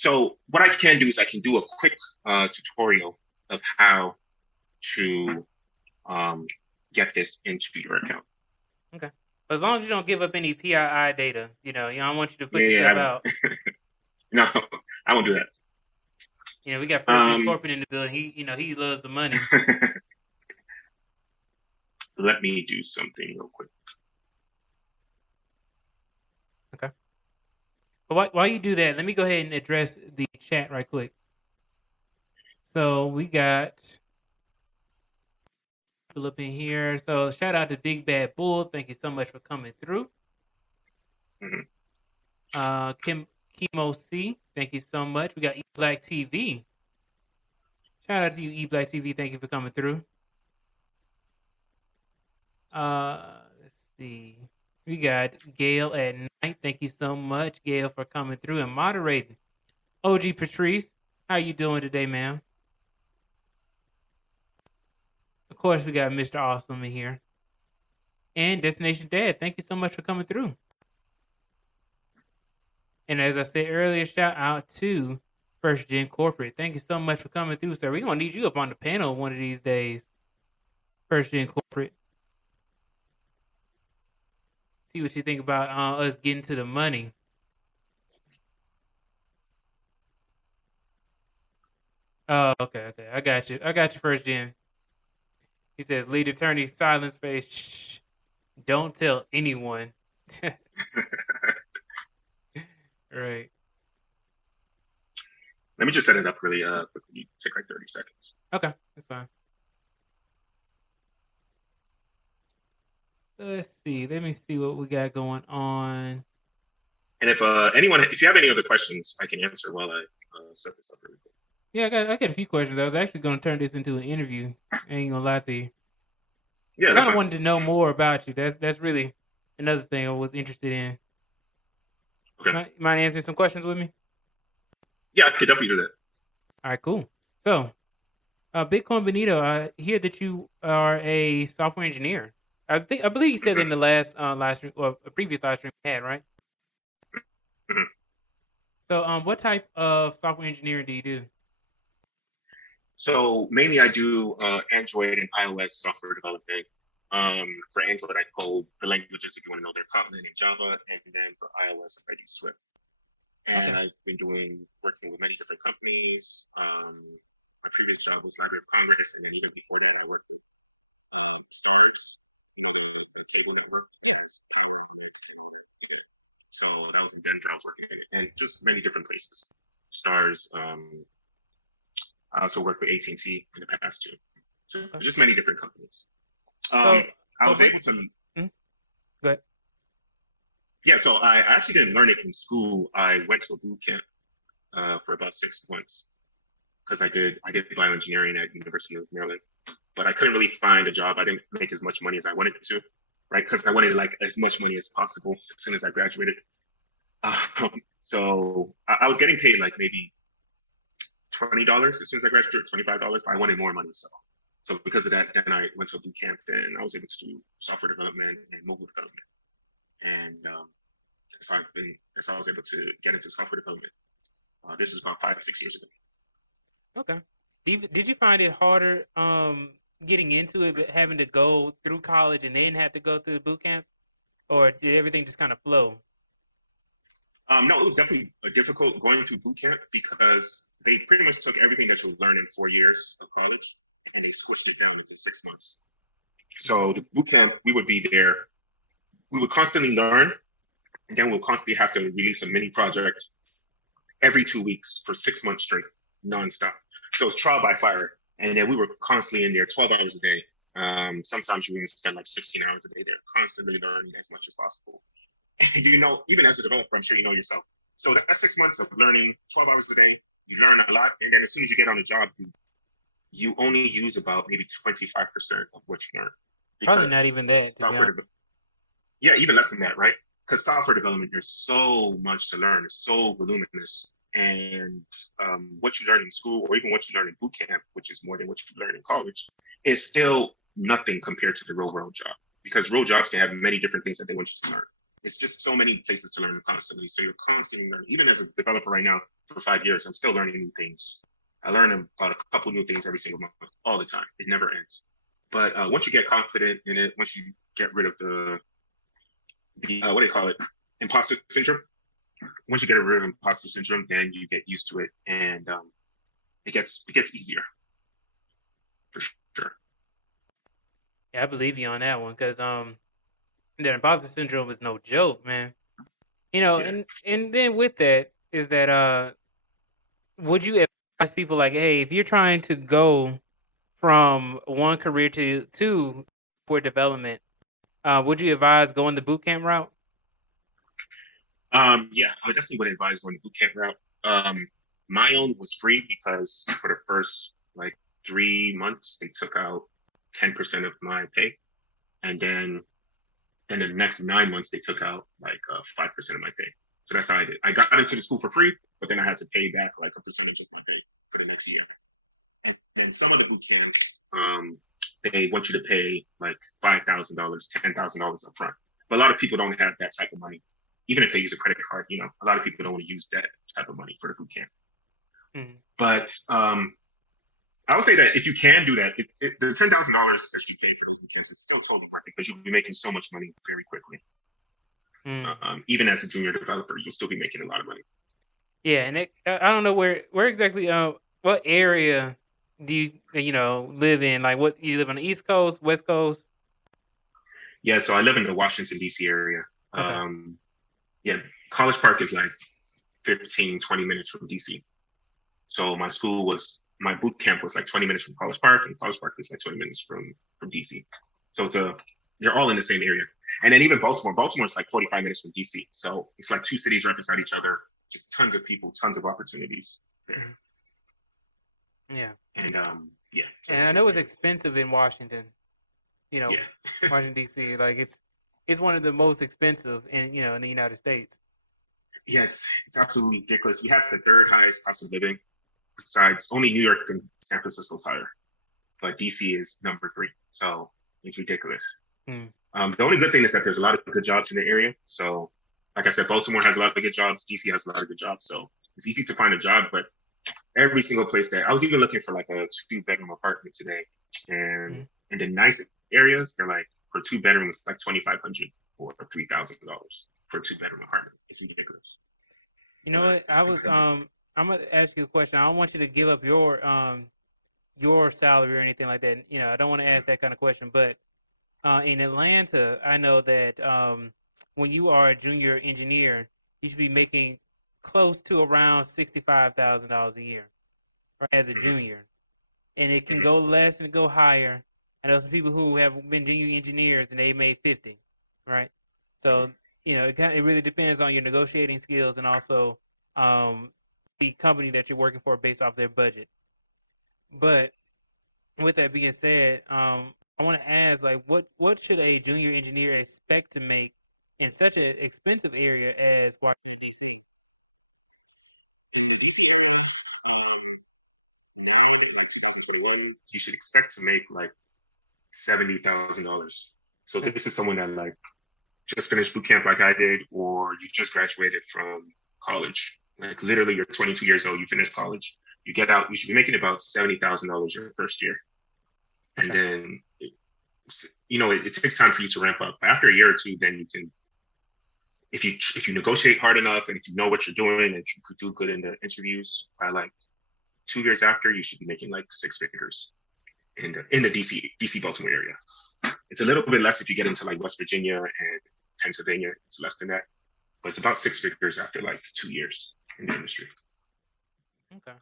So what I can do is I can do a quick tutorial of how to get this into your account. Okay. As long as you don't give up any PII data, you don't want you to put Yeah, yourself out. No, I won't do that. We got First Gen Corporate in the building. He loves the money. Let me do something real quick. Okay. But while you do that, let me go ahead and address the chat right quick. So we got Philip in here. So shout out to Big Bad Bull. Thank you so much for coming through. Chemo C, thank you so much. We got E Black TV. Shout out to you, E Black TV. Thank you for coming through. Let's see. We got Gail at night. Thank you so much, Gail, for coming through and moderating. OG Patrice, how you doing today, ma'am? Of course, we got Mr. Awesome in here. And Destination Dad, thank you so much for coming through. And as I said earlier, shout out to First Gen Corporate. Thank you so much for coming through, sir. We're going to need you up on the panel one of these days. First Gen Corporate. See what you think about us getting to the money. Oh, okay. I got you, First Gen. He says, lead attorney, silence face. Shh. Don't tell anyone. Right. Let me just set it up really quickly. Take like 30 seconds. Okay, that's fine. Let's see. Let me see what we got going on. And if you have any other questions, I can answer while I set this up really quick. Yeah, I got a few questions. I was actually going to turn this into an interview. I ain't gonna lie to you. Yeah, I kind of wanted to know more about you. That's really another thing I was interested in. Okay. Mind answering some questions with me? Yeah, I could definitely do that. All right, cool. So, Bitcoin Benito, I hear that you are a software engineer. I believe you said in the last live stream or a previous live stream we had, right? So, what type of software engineering do you do? So mainly I do Android and iOS software development. For Android, I code the languages if you want to know they're Kotlin and Java, and then for iOS, I do Swift. And I've been working with many different companies. My previous job was Library of Congress, and then even before that, I worked with Stars, the cable network. So that was in Denver. I was working in it, and just many different places. Stars. I also worked with AT&T in the past too. So just many different companies. I was able to. Go ahead. Yeah, so I actually didn't learn it in school. I went to a boot camp for about 6 months because I did bioengineering at University of Maryland, but I couldn't really find a job. I didn't make as much money as I wanted to, right? Because I wanted like as much money as possible as soon as I graduated. So I was getting paid like maybe $20 as soon as I graduated, $25, but I wanted more money. So because of that, then I went to a boot camp and I was able to do software development and mobile development. And so I was able to get into software development. This was about 5-6 years ago. Okay. Did you find it harder getting into it, but having to go through college and then have to go through the boot camp, or did everything just kind of flow? No, it was definitely difficult going through boot camp because they pretty much took everything that you learned in 4 years of college and they squished it down into 6 months. So the boot camp, we would be there. We would constantly learn, and then we'll constantly have to release a mini project every 2 weeks for 6 months straight, nonstop. So it's trial by fire. And then we were constantly in there 12 hours a day. Sometimes you even spend like 16 hours a day there, constantly learning as much as possible. And even as a developer, I'm sure you know yourself. So that's 6 months of learning 12 hours a day. You learn a lot. And then as soon as you get on the job, you only use about maybe 25% of what you learn. Probably not even that. Yeah, even less than that, right? Because software development, there's so much to learn. It's so voluminous. And what you learn in school or even what you learn in boot camp, which is more than what you learn in college, is still nothing compared to the real world job. Because real jobs can have many different things that they want you to learn. it's just so many places to learn constantly. So you're constantly learning. Even as a developer right now, for 5 years, I'm still learning new things. I learn about a couple new things every single month, all the time. It never ends. But once you get confident in it, once you get rid of the what do you call it, imposter syndrome. Once you get rid of imposter syndrome, then you get used to it, and it gets easier for sure. Yeah, I believe you on that one because the imposter syndrome is no joke, man. You know, Yeah. and then with that is that would you advise people like, hey, if you're trying to go from one career to for development, would you advise going the boot camp route? Yeah, I definitely would advise going the boot camp route. My own was free because for the first like 3 months they took out 10% of my pay, and then the next 9 months they took out like 5% of my pay. So that's how I did. I got into the school for free, but then I had to pay back like a percentage of my pay for the next year. And then some of the boot camps, they want you to pay like $5,000, $10,000 up front. But a lot of people don't have that type of money. Even if they use a credit card, you know, a lot of people don't want to use that type of money for the boot camp. Mm-hmm. But I would say that if you can do that, the $10,000 that you pay for the boot camp is not hard because you'll be making so much money very quickly. Even as a junior developer, you'll still be making a lot of money. Yeah, and I don't know where exactly what area do you live in? Like, what you live on the East Coast, West Coast? Yeah, so I live in the Washington D.C. area. Okay. Yeah, College Park is like 15, 20 minutes from D.C. So my boot camp was like 20 minutes from College Park, and College Park is like 20 minutes from D.C. So they're all in the same area. And then even Baltimore's like 45 minutes from DC. So it's like two cities right beside each other, just tons of people, tons of opportunities there. Yeah. And yeah. So and I know it's expensive in Washington. You know, yeah. Washington D.C. Like it's one of the most expensive in the United States. Yeah, it's absolutely ridiculous. You have the third highest cost of living, besides only New York and San Francisco's higher, but DC is number 3. So it's ridiculous. The only good thing is that there's a lot of good jobs in the area. So, like I said, Baltimore has a lot of good jobs. DC has a lot of good jobs. So it's easy to find a job, but every single place that I was even looking for like a 2-bedroom apartment today, and in the nice areas, they're like for 2-bedroom, it's like $2,500 or $3,000 for a 2-bedroom apartment. It's ridiculous. You know what? I'm gonna ask you a question. I don't want you to give up your salary or anything like that. You know, I don't want to ask that kind of question, but in Atlanta, I know that when you are a junior engineer, you should be making close to around $65,000 a year, right, as a junior, and it can go less and go higher. I know some people who have been junior engineers and they made 50, right? So it really depends on your negotiating skills and also the company that you're working for based off their budget. But with that being said, I want to ask, like, what should a junior engineer expect to make in such an expensive area as Washington, D.C.? You should expect to make like $70,000. So this is someone that like just finished boot camp like I did, or you just graduated from college. Like literally, you're 22 years old, you finish college, you get out, you should be making about $70,000 your first year, and then it takes time for you to ramp up. After a year or two, then you can, if you negotiate hard enough and if you know what you're doing and if you could do good in the interviews, by like 2 years after, you should be making like 6 figures in the DC Baltimore area. It's a little bit less if you get into like West Virginia and Pennsylvania. It's less than that, but it's about 6 figures after like 2 years in the industry. Okay.